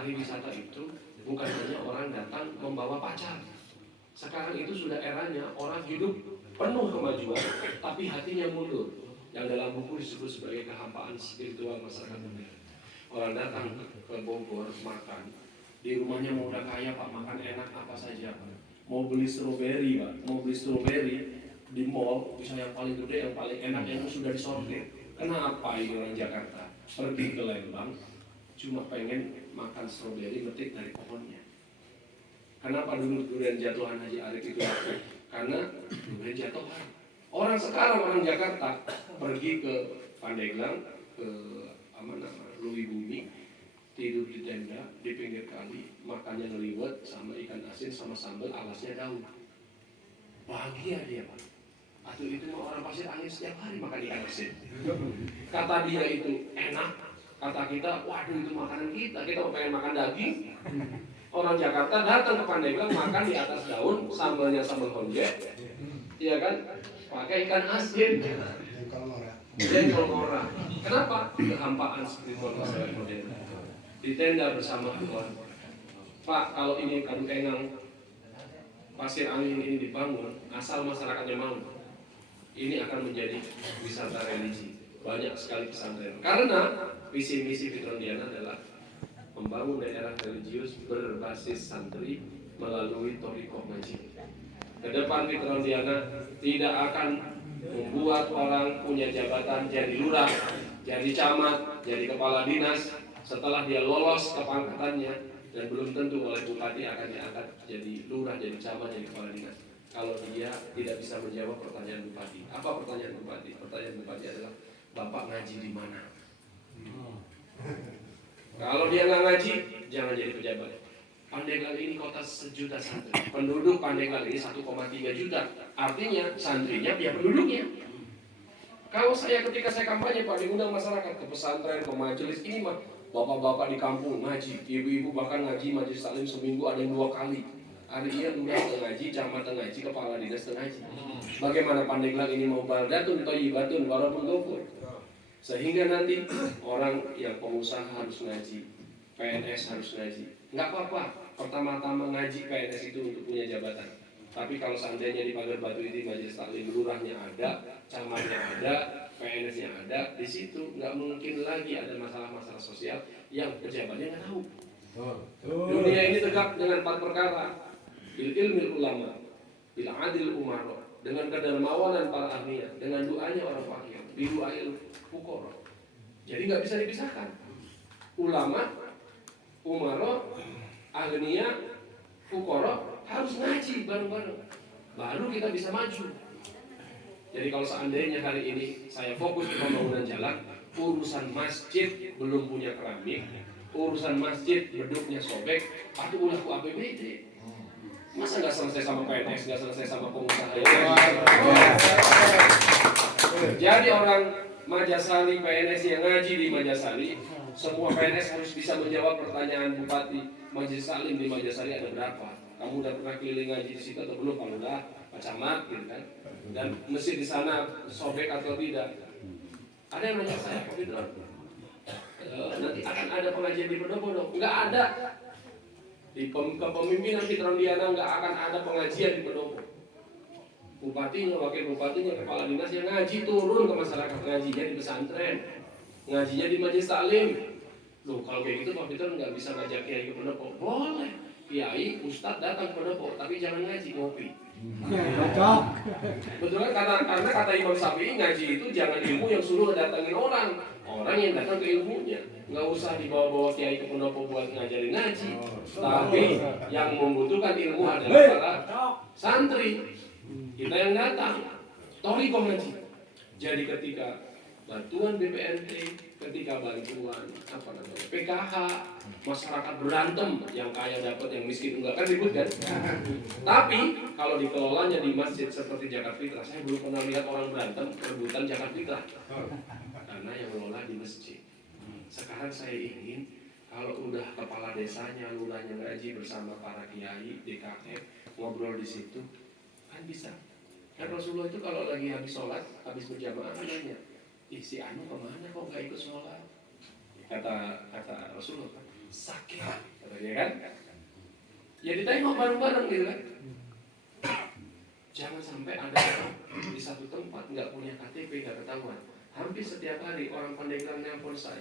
pariwisata itu bukan hanya orang datang membawa pacar. Sekarang itu sudah eranya orang hidup penuh kemajuan, tapi hatinya mundur. Yang dalam buku disebut sebagai kehampaan spiritual masyarakat modern. Orang datang ke Bogor makan, di rumahnya mau udah kaya Pak, makan enak apa saja Pak. Mau beli stroberi Pak, mau beli stroberi di mall, bisa yang paling gede, yang paling enak, yang sudah disortir. Kenapa ini orang Jakarta pergi ke Lembang cuma pengen makan stroberi metik dari pohonnya? Kenapa dulu durian jatuhan Haji Arif itu? Karena durian jatuhan. Orang sekarang, orang Jakarta pergi ke Pandeglang, ke Lui Bumi, tidur di tenda di pinggir kali, makannya ngeliwet sama ikan asin sama sambal, alasnya daun. Bahagia dia Pak. Atau itu orang Pasir Angin setiap hari makan ikan asin. Kata dia itu enak, kata kita, waduh itu makanan kita mau pengen makan daging. Orang Jakarta datang ke Pandeglang makan di atas daun, sambalnya sambal honje, iya kan? Pakai ikan asin, jengkol merah. Kenapa? Kehampaan spiritual masyarakat modern. Di tenda bersama Tuhan. Pak, kalau ini Kadu Engang, Pasir Angin ini dibangun, asal masyarakatnya mau, ini akan menjadi wisata religi. Banyak sekali pesantren. Karena visi misi Fitrondiana adalah membangun daerah religius berbasis santri melalui Thoriqoh Ngaji. Kedepan Fitrondiana tidak akan membuat orang punya jabatan jadi lurah, jadi camat, jadi kepala dinas. Setelah dia lolos kepangkatannya dan belum tentu oleh bupati akan diangkat jadi lurah, jadi camat, jadi kepala dinas. Kalau dia tidak bisa menjawab pertanyaan bupati. Apa pertanyaan bupati? Pertanyaan bupati adalah, Bapak ngaji di mana? Kalau dia nggak ngaji, jangan jadi pejabat. Pandeglang ini kota 1 juta santri. Penduduk Pandeglang ini 1,3 juta. Artinya santrinya biar penduduknya. Kalau ketika saya kampanye Pak, diundang masyarakat ke pesantren, ke majelis, ini mah bapak-bapak di kampung ngaji, ibu-ibu bahkan ngaji majelis taklim seminggu ada yang 2 kali. Artinya lurah ngaji, camat ngaji, kepala dinas ngaji. Bagaimana Pandeglang ini mau baldatun, thayyibatun, walaupun ghafur. Sehingga nanti orang yang pengusaha harus ngaji, PNS harus ngaji. Nggak apa-apa, pertama-tama ngaji PNS itu untuk punya jabatan. Tapi kalau seandainya di Pagar Batu ini majelis taklim lurahnya ada, camatnya ada, PNS-nya ada, di situ nggak mungkin lagi ada masalah-masalah sosial yang pejabatnya nggak tahu. Dunia ini tegak dengan 4 perkara: bil ilmil ulama, bil adil umaro, dengan kedermawanan para ahliya, dengan doanya orang fakir, bil du'ail fuqara. Jadi nggak bisa dipisahkan. Ulama, umaro, agniya, fuqara harus ngaji bareng-bareng. Baru kita bisa maju. Jadi kalau seandainya hari ini saya fokus di pembangunan jalan, urusan masjid belum punya keramik, urusan masjid beduknya sobek, atau ulah ku APBD. Masa nggak selesai sama PNS, nggak selesai sama pengusaha? Jadi orang Majasari, PNS yang ngaji di Majasari, semua PNS harus bisa menjawab pertanyaan bupati majelis taklim di Majasari ada berapa? Kamu udah pernah keliling ngaji di situ atau belum? Kalau udah, Pak Camat, gitu kan? Dan masjid di sana sobek atau tidak? Ada yang nanya saya, Pak Fitron, nanti akan ada pengajian di Pendopo? Nggak ada. Di kepemimpinan Fitrondiana nggak akan ada pengajian di Pendopo. Bupatinya, wakil bupatinya, kepala dinas yang ngaji turun ke masyarakat, ngajinya di pesantren, ngajinya di majelis taklim. Loh, kalau kayak gitu Pak Fitron nggak bisa ngajak kiai ke Pendopo? Boleh, kiai, ustadz datang ke Pendopo, tapi jangan ngaji, ngopi. Betul kan? Karena kata Imam Syafi'i, ngaji itu jangan ilmu yang suruh datangin orang yang datang ke ilmunya. Nggak usah dibawa-bawa kiai ke Pendopo buat ngajarin ngaji, tapi yang membutuhkan ilmu adalah para santri. Kita yang datang, Thoriqoh Ngaji. Jadi ketika bantuan BPNT, ketika bantuan PKH, masyarakat berantem, yang kaya dapat, yang miskin enggak, kan ribut kan? Tapi kalau dikelolanya di masjid seperti Zakat Fitrah, saya belum pernah lihat orang berantem rebutan Zakat Fitrah, karena yang mengelola di masjid. Sekarang saya ingin kalau udah kepala desanya, lurahnya ngaji bersama para kiai, DKM, ngobrol di situ, kan bisa. Kan Rasulullah itu kalau lagi habis sholat, habis berjamaah nanya, si Anu kemana kok nggak ikut sholat? Kata Rasulullah, sakit. ya kan? Ya ditengok bareng-bareng gitu kan. Jangan sampai ada orang di satu tempat nggak punya KTP, nggak ketahuan. Hampir setiap hari orang Pandeglang nelpon saya.